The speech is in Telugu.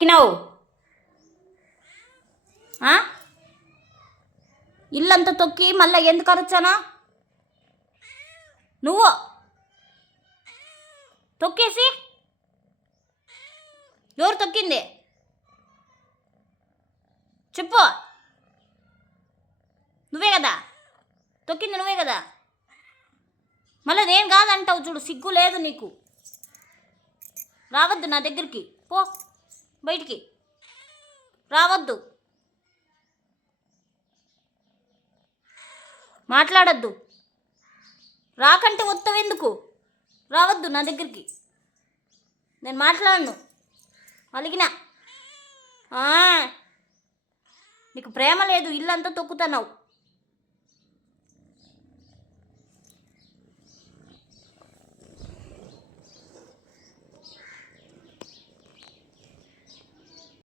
ఎక్కినావు ఇల్లంతా తొక్కి మళ్ళీ ఎందుకు అరచానా? నువ్వు తొక్కేసి ఎవరు తొక్కింది చెప్పు. నువ్వే కదా తొక్కింది, నువ్వే కదా. మళ్ళీ అదేం కాదంటావు చూడు, సిగ్గు లేదు నీకు. రావద్దు నా దగ్గరికి, పో బయటికి రావద్దు, మాట్లాడద్దు. రాకంటే వస్తావెందుకు? రావద్దు నా దగ్గరికి, నేను మాట్లాడను. అలిగినా నీకు ప్రేమ లేదు, ఇల్లంతా తొక్కుతున్నావు.